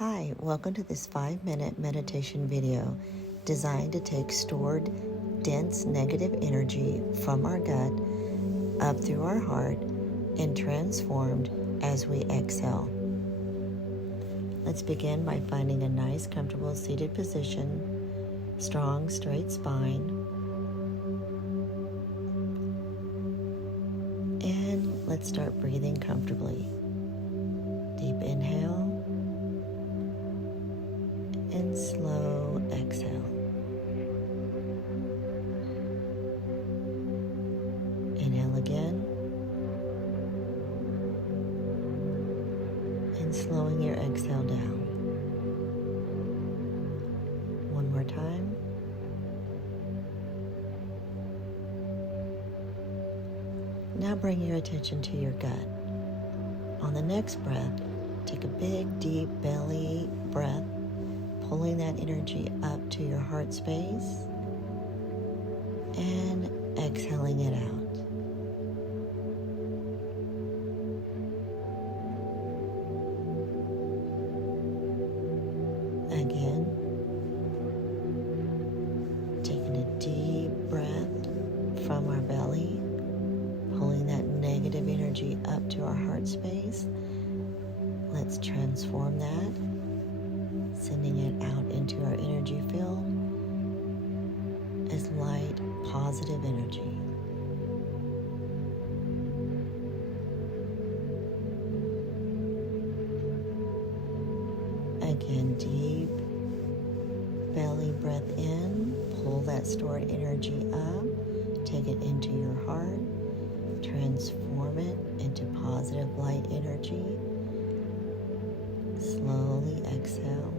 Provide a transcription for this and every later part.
Hi, welcome to this 5-minute meditation video designed to take stored, dense negative energy from our gut up through our heart and transformed as we exhale. Let's begin by finding a nice, comfortable seated position, strong, straight spine, and let's start breathing comfortably. Deep inhale and slow exhale. Inhale again and slowing your exhale down. One more time. Now bring your attention to your gut. On the next breath, take a big, deep belly breath, pulling that energy up to your heart space and exhaling it out. Again, taking a deep breath from our belly, pulling that negative energy up to our heart space. Let's transform that, sending it out into our energy field as light, positive energy. Again, deep belly breath in, pull that stored energy up, take it into your heart, transform it into positive light energy. Slowly exhale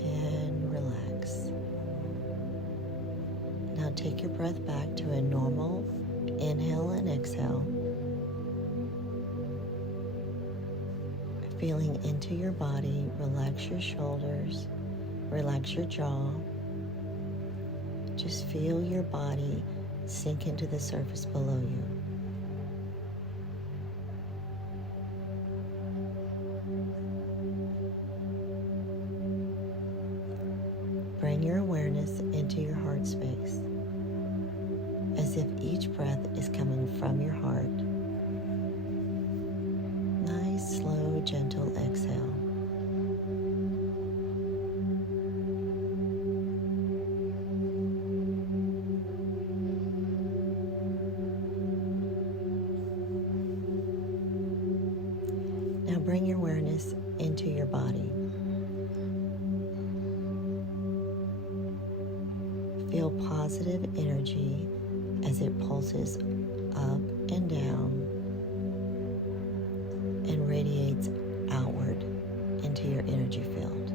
and relax. Now take your breath back to a normal inhale and exhale. Feeling into your body, relax your shoulders, relax your jaw. Just feel your body sink into the surface below you. Bring your awareness into your heart space, as if each breath is coming from your heart. Nice, slow, gentle exhale. Now bring your awareness into your body. Feel positive energy as it pulses up and down and radiates outward into your energy field.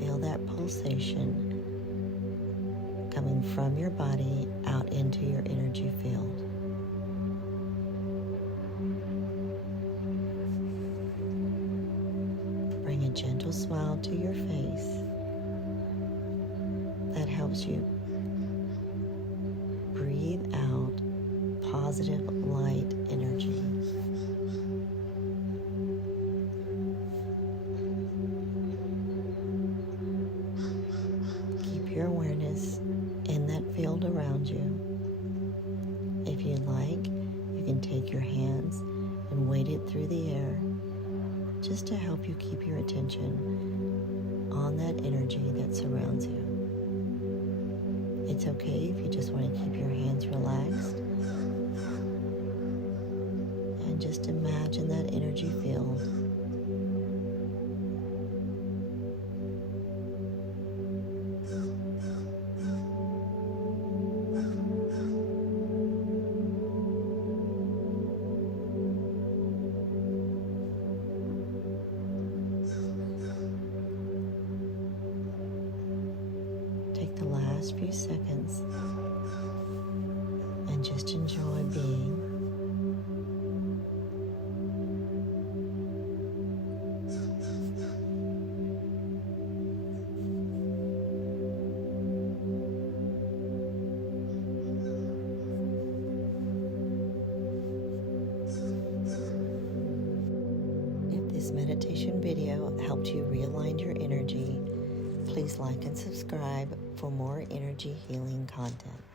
Feel that pulsation coming from your body out into your energy field. Bring a gentle smile to your face. That helps you breathe out positive light energy. Keep your awareness in that field around you. If you like, you can take your hands and weight it through the air just to help you keep your attention on that energy that surrounds you. It's okay if you just want to keep your hands relaxed and just imagine that energy field. Take the last few seconds and just enjoy being. this meditation video helped you realign your energy, please like and subscribe for more energy healing content.